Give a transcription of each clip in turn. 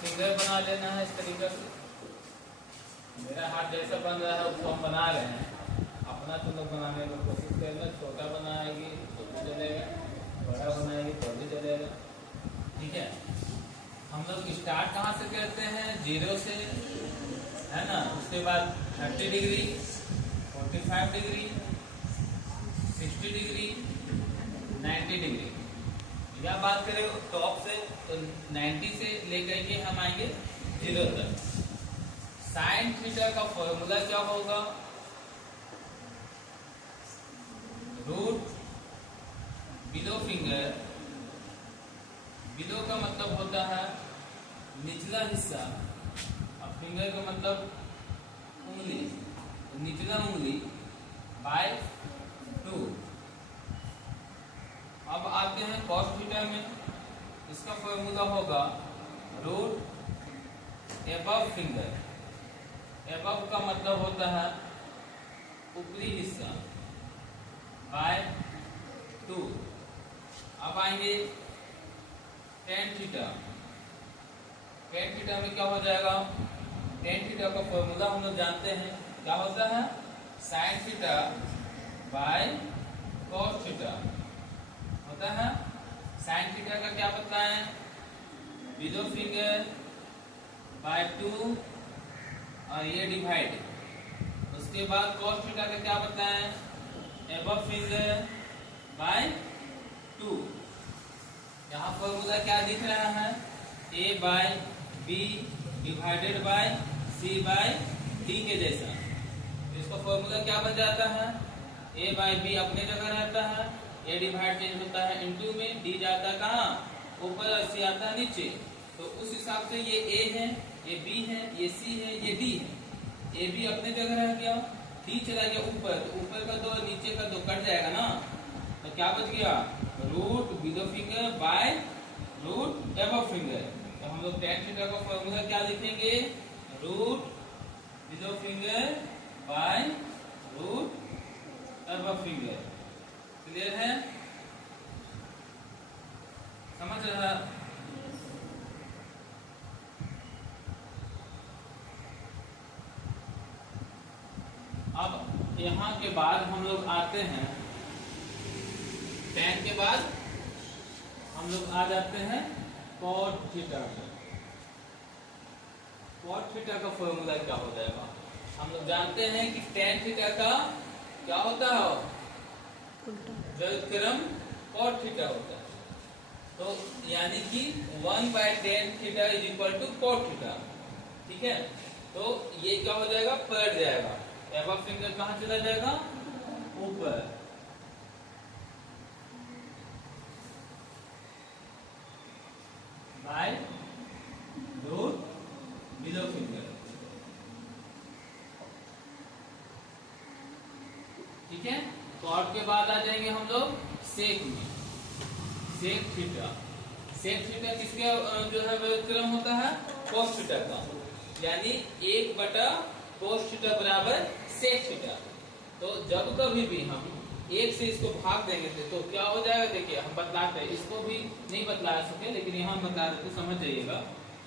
Finger बना लेना है इस तरीके से। मेरा हाथ जैसा बन रहा है उसको हम बना रहे हैं, अपना तुम लोग बनाने की कोशिश करना। छोटा बनाएगी तो भी चलेगा, बड़ा बनाएगी तो भी चलेगा, ठीक है। हम लोग स्टार्ट कहाँ से करते हैं? 0 से, है ना। उसके बाद 30 डिग्री, 45 डिग्री, 60 डिग्री, 90 डिग्री। या बात करें टॉप से तो 90 से लेकर के हम आएंगे 0 तक। साइन थीटा का फॉर्मूला क्या होगा? रूट बिलो फिंगर, बिलो का मतलब होता है निचला हिस्सा, और फिंगर का मतलब उंगली, निचला उंगली बाय 2। अब आते हैं कॉस थीटा में। इसका फॉर्मूला होगा रूट एबव फिंगर, एबव का मतलब होता है ऊपरी हिस्सा, बाय 2। अब आएंगे टेन थीटा। टेन थीटा में क्या हो जाएगा? टेन थीटा का फॉर्मूला हम लोग जानते हैं, क्या होता है? Sine theta by cos theta होता है। साइन थीटा का क्या बताएं? बिलो फिंगर बाय 2 और ये डिवाइड। उसके बाद कॉस थीटा का क्या बताएं? Above finger by 2। यहाँ फॉर्मूला क्या दिख रहा है? a by b divided by c by d के जैसा। इसका फॉर्मूला क्या बन जाता है? a बाय बी अपने जगह रहता है, a डिवाइड चेंज होता है इनटू में, d जाता है कहाँ? ऊपर, और c आता है नीचे। तो उस हिसाब से ये a है, ये b है, ये c है, ये d है। a b अपने जगह रह गया, d चला गया ऊपर, तो ऊपर का 2 नीचे का 2 कट जाएगा ना। तो क्या बच गया? Root below finger by root above finger. तो हम लोग टेन थीटा का फॉर्मूला क्या लिखेंगे? Root below finger by root above finger. Clear है? समझ रहा? अब यहाँ के बाद हम लोग आते हैं, टेन के बाद हम लोग आ जाते हैं कॉट थीटा पर। कॉट थीटा का फॉर्मूला क्या हो जाएगा? हम लोग जानते हैं कि टेन थीटा का क्या होता है? व्युत्क्रम कॉट थीटा होता है। तो यानी कि 1/10 theta is equal to cot theta, ठीक है। तो ये क्या हो जाएगा? पलट जाएगा। एबव फिंगर कहाँ चला जाएगा? ऊपर। बाय रूट बिलो फिंगर, ठीक है। कॉट के बाद आ जाएंगे हम लोग सेक में। सेक थीटा, सेक थीटा किसके जो है व्युत्क्रम होता है? कोस थीटा का, यानी 1/कोस थीटा बराबर सेक थीटा। तो जब कभी भी हम 1 से इसको भाग देंगे तो क्या हो जाएगा? देखिए हम बतलाते हैं, इसको भी नहीं बतला सके लेकिन यहाँ हम बता देते, समझ जाइएगा।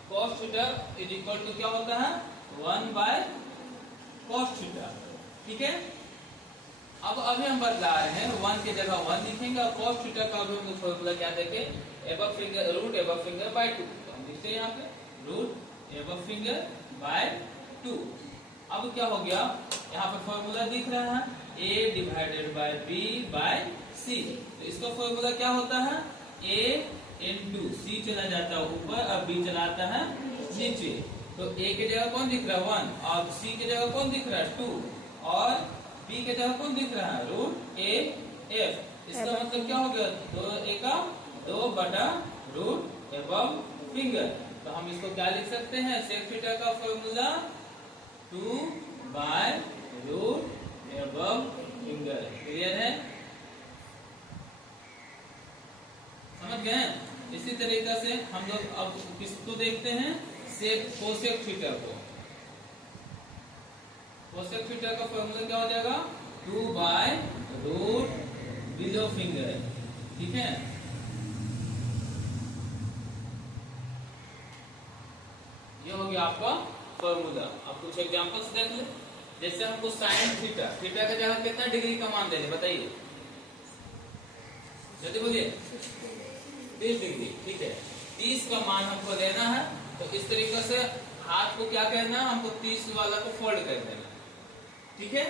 Cos theta is equal to क्या होता है? 1/कॉस थीटा, ठीक है। अब अभी हम बदला रहे हैं, 1 की जगह 1 लिखेंगे, और कॉस थीटा का भी हम फॉर्मूला क्या देंगे? Above finger, root above finger by 2। तो हम लिखते हैं यहाँ पे रूट एबव फिंगर बाय 2। अब क्या हो गया? यहाँ पे फॉर्मूला दिख रहा है a divided by b by c। तो इसका फॉर्मूला क्या होता है? a इंटू c चला जाता है ऊपर, और b चलाता है नीचे। तो a की जगह कौन दिख रहा है? 1, और c की जगह कौन दिख रहा है? 2, और b की जगह कौन दिख रहा है? Root a f। इसका मतलब क्या हो गया? 2a का 2/रूट एबव फिंगर। तो हम इसको क्या लिख सकते हैं? सेक थीटा का फॉर्मूला 2/रूट एबव फिंगर। क्लियर है? समझ गए? इसी तरीके से हम लोग अब किसको देखते हैं? सेक कोसेक थीटा को। कोसेक थीटा का फॉर्मूला क्या हो जाएगा? 2/रूट बिलो फिंगर, ठीक है। ये हो गया आपका फॉर्मूला। अब कुछ एग्जांपल्स देख ले। जैसे हमको साइन थीटा, थीटा का जगह कितना डिग्री का मान देने बताइए, जल्दी बोलिए। 30 डिग्री, ठीक है। 30 का मान हमको लेना है, तो इस तरीके से हाथ को क्या करना है, हमको 30 वाला को फोल्ड कर देना, ठीक है।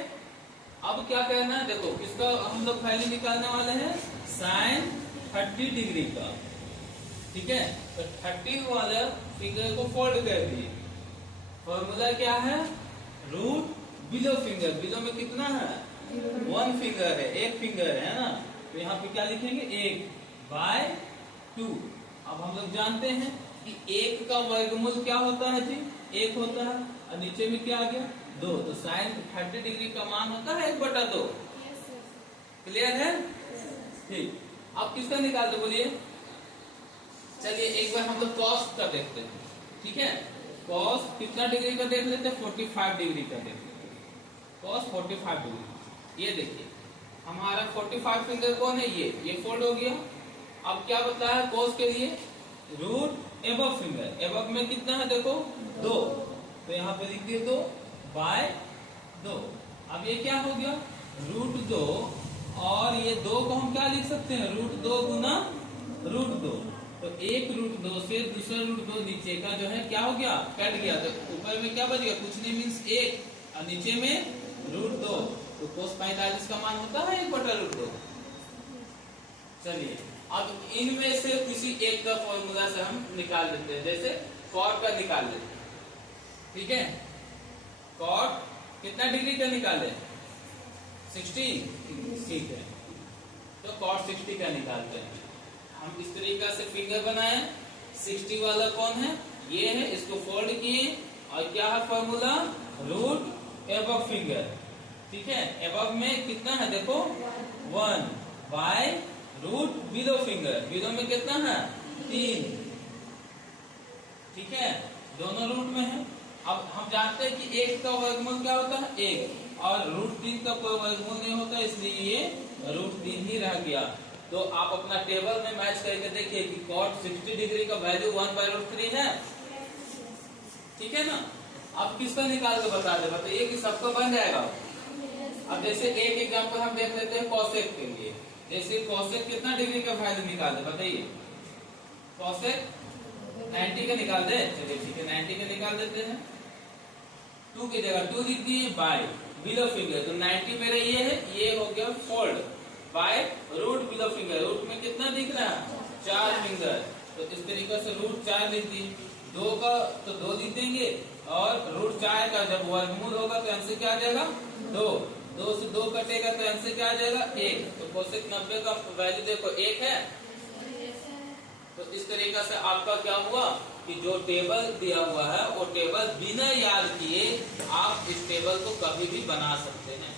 अब क्या करना है, देखो किसका हम लोग वैल्यू निकालने वाले हैं, साइन 30 डिग्री का, ठीक है। तो 30 वाला फिंगर को फोल्ड कर दिए। फॉर्मूला क्या है, रूट बिलो फिंगर, बिलो में कितना है, 1 फिंगर है, 1 फिंगर है ना, तो यहाँ पे क्या लिखेंगे, 1 बाय 2। अब हम लोग जानते हैं कि 1 का वर्गमूल क्या होता है जी, 1 होता है, और नीचे में क्या आ गया, 2, तो साइन 30 डिग्री का मान होता है 1/2। क्लियर है, ठीक। अब किसका निकालते बोलिए, चलिए एक बार हम लोग कॉस का देखते हैं, ठीक है। कॉस कितना डिग्री का देख लेते हैं, 45 डिग्री का देख लेते हैं। कॉस 45 डिग्री, ये देखिए हमारा 45 फिंगर कौन है, ये फोल्ड हो गया। अब क्या बताया कॉस के लिए, रूट एबव फिंगर, एबव में कितना है देखो 2, तो यहाँ पे लिख दिए 2 बाय 2। अब ये क्या हो गया, रूट 2, और ये 2 को हम क्या लिख सकते हैं, रूट 2 गुना रूट 2, तो एक रूट 2 से दूसरा रूट 2 नीचे का जो है क्या हो गया, कट गया, तो ऊपर में क्या बच गया, कुछ नहीं मीन्स 1, और नीचे में रूट 2, तो cos 45 का मान होता है 1/√2। चलिए अब इनमें से किसी एक का फॉर्मूला से हम निकाल लेते हैं, जैसे कॉट का निकाल लेते हैं, ठीक है। कॉट कितना डिग्री का निकाले, 60, ठीक है। तो कॉट 60 का निकालते हैं हम। इस तरीका से फिंगर बनाए, 60 वाला कौन है, ये है, इसको फोल्ड किए, और क्या है फॉर्मूला, रूट एबव फिंगर, ठीक है। एबव में कितना है देखो 1 by root below finger, below में कितना है 3, ठीक है, दोनों रूट में है। अब हम जानते हैं कि 1 का वर्गमूल क्या होता है 1, और रूट 3 का कोई वर्गमूल नहीं होता, इसलिए ये रूट 3 ही रह गया। तो आप अपना टेबल में मैच करके देखिए कि कॉट 60 डिग्री का वैल्यू 1/√3 है, ठीक है ना। अब किसका निकाल के बता दे, बताइए कि सबका बन जाएगा। अब जैसे एक एग्जांपल हम देख लेते हैं कॉसेक के लिए। जैसे कॉसेक कितना डिग्री का वैल्यू निकाल दे बताइए, कॉसेक 90 का निकाल दे, चलिए ठीक है 90 का निकाल देते हैं। 2 की जगह 2 लिख दिए बाय बिलो फिंगर, तो 90 मेरा ये है, ये हो गया fold by root below finger, root में कितना दिख रहा है 4 फिंगर, तो इस तरीके से रूट 4 लिख दी। 2 का तो 2 लिख देंगे, और रूट 4 का जब वर्गमूल होगा तो आंसर क्या आ जाएगा 2, 2 से 2 कटेगा तो आंसर क्या आ जाएगा 1, तो कोसेक 90 का वैल्यू देखो 1 है। तो इस तरीके से आपका क्या हुआ कि जो टेबल दिया हुआ है वो टेबल बिना याद किए आप इस टेबल को कभी भी बना सकते हैं।